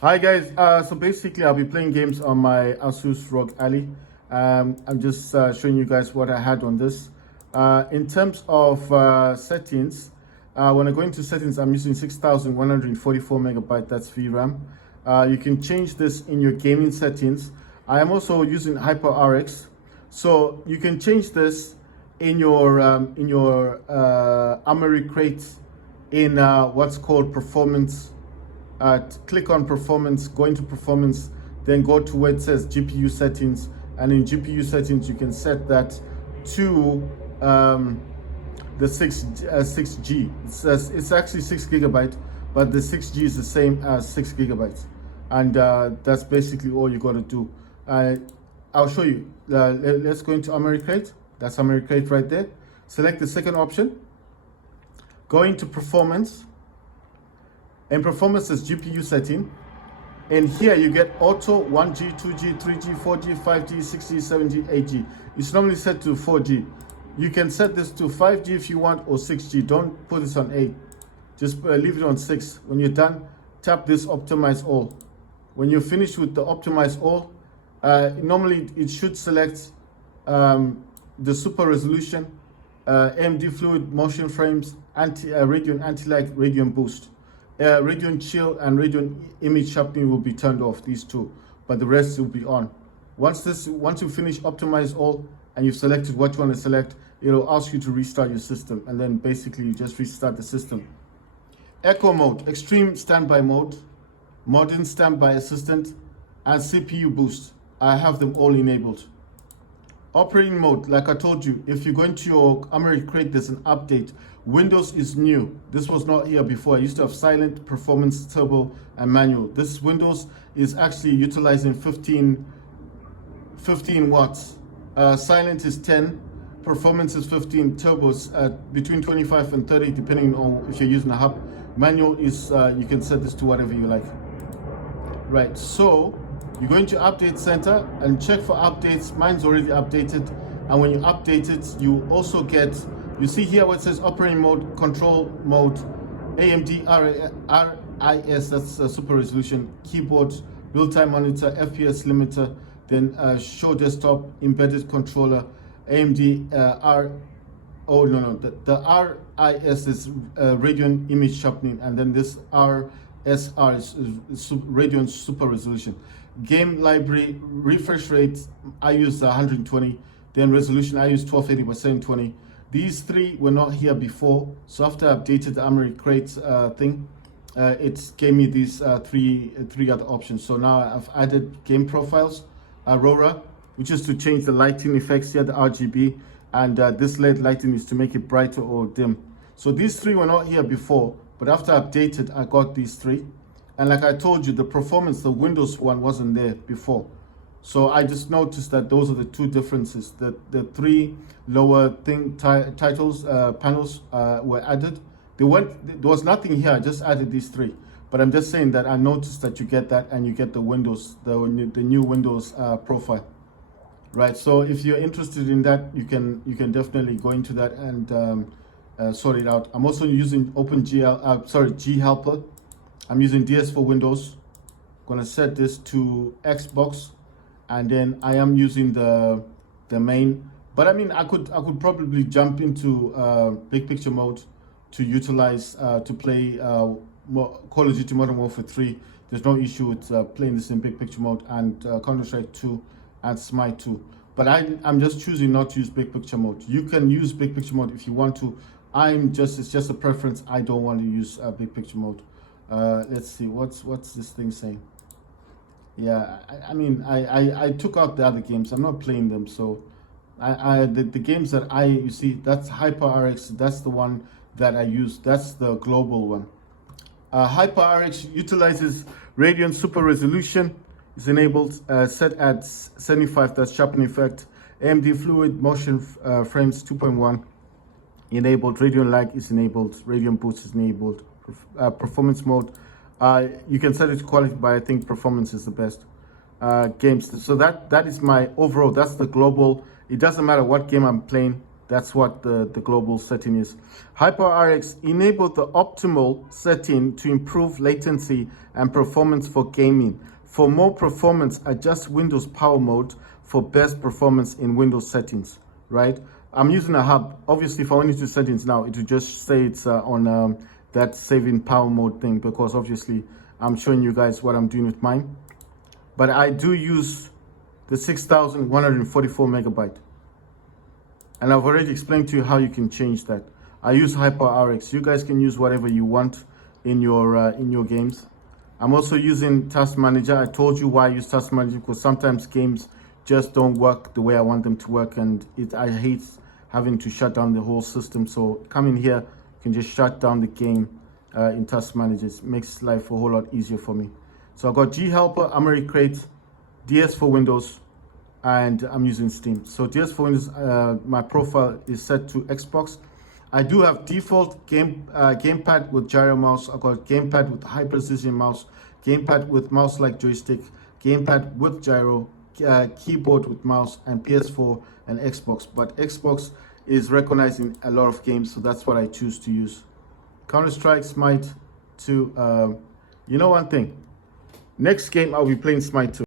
Hi guys, so basically I'll be playing games on my Asus ROG Ally. I'm just showing you guys what I had on this. In terms of settings, when I go into settings, I'm using 6144 megabyte, that's VRAM. You can change this in your gaming settings. I am also using HyperRX, so you can change this in your Armory Crate in what's called performance. Click on performance, go into performance, then go to where it says GPU settings, and in GPU settings you can set that to the 6G. It's actually 6 gigabyte, but the 6G is the same as 6 gigabytes, and that's basically all you got to do. I'll show you. Let's go into Armory Crate. That's Armory Crate right there. Select the second option, go into performance. In performance is GPU setting. And here you get auto 1G, 2G, 3G, 4G, 5G, 6G, 7G, 8G. It's normally set to 4G. You can set this to 5G if you want, or 6G. Don't put this on 8. Just leave it on 6. When you're done, tap this optimize all. When you're finished with the optimize all, normally it should select the super resolution, AMD fluid motion frames, Radeon anti-lag, Radeon boost. Radeon chill and Radeon image sharpening will be turned off, these two, but the rest will be on. Once you finish optimize all and you've selected what you want to select, it'll ask you to restart your system, and then basically you just restart the system. Echo mode, extreme standby mode, modern standby assistant, and CPU boost. I have them all enabled. Operating mode, like I told you, if you go into your Armory Crate, there's an update. Windows is new. This was not here before. I used to have silent, performance, turbo, and manual. This Windows is actually utilizing 15 watts. Silent is 10, performance is 15, turbos between 25 and 30, depending on if you're using a hub. Manual is, you can set this to whatever you like. Right, so you go into update center and check for updates. Mine's already updated, and when you update it, you also get, you see here where it says operating mode, control mode, AMD RIS, that's super resolution, keyboard, real-time monitor, FPS limiter, then show desktop, embedded controller, AMD the RIS is Radeon image sharpening, and then this RSR is Radeon super resolution. Game library, refresh rate, I use 120, then resolution, I use 1280 by 720. These three were not here before, so after I updated the Armory Crate thing, it gave me these three other options. So now I've added game profiles, Aurora, which is to change the lighting effects here, the RGB, and this LED lighting is to make it brighter or dim. So these three were not here before, but after I updated, I got these three. And like I told you, the performance, the Windows one wasn't there before. So I just noticed that those are the two differences. The three lower titles, panels were added. There was nothing here, I just added these three. But I'm just saying that I noticed that you get that, and you get the Windows, the new Windows profile. Right, so if you're interested in that, you can definitely go into that and sort it out. I'm also using G Helper. I'm using DS for Windows. I'm gonna set this to Xbox, and then I am using the main. But I mean, I could probably jump into big picture mode to utilize to play Call of Duty Modern Warfare 3. There's no issue with playing this in big picture mode, and Counter-Strike 2 and Smite 2. But I'm just choosing not to use big picture mode. You can use big picture mode if you want to. It's just a preference. I don't want to use big picture mode. Let's see, what's this thing saying? Yeah, I mean, I took out the other games. I'm not playing them. So the games that you see, that's HyperRX. That's the one that I use. That's the global one. HyperRX utilizes Radeon super resolution. It's enabled, set at 75, that's sharpen effect. AMD fluid motion frames 2.1 enabled. Radeon lag is enabled. Radeon boost is enabled. Performance mode, you can set it to quality, but I think performance is the best. Games, so that is my overall, that's the global. It doesn't matter what game I'm playing, That's what the global setting is. HyperRX enable the optimal setting to improve latency and performance for gaming. For more performance, adjust Windows power mode for best performance in Windows settings, right? I'm using a hub. Obviously, if I went into settings now, it would just say it's on that saving power mode thing, because obviously I'm showing you guys what I'm doing with mine. But I do use the 6,144 megabyte. And I've already explained to you how you can change that. I use HyperRX. You guys can use whatever you want in your games. I'm also using Task Manager. I told you why I use Task Manager, because sometimes games just don't work the way I want them to work, and I hate having to shut down the whole system. So come in here, you can just shut down the game in Task Manager. It makes life a whole lot easier for me. So I've got G Helper, Armory Crate, DS for Windows, and I'm using Steam. So DS for Windows, my profile is set to Xbox. I do have default gamepad with gyro mouse. I've got gamepad with high precision mouse, gamepad with mouse-like joystick, gamepad with gyro, keyboard with mouse, and PS4 and Xbox. But Xbox is recognized in a lot of games, so that's what I choose to use. Counter-Strike, Smite 2. You know one thing, next game I'll be playing Smite 2.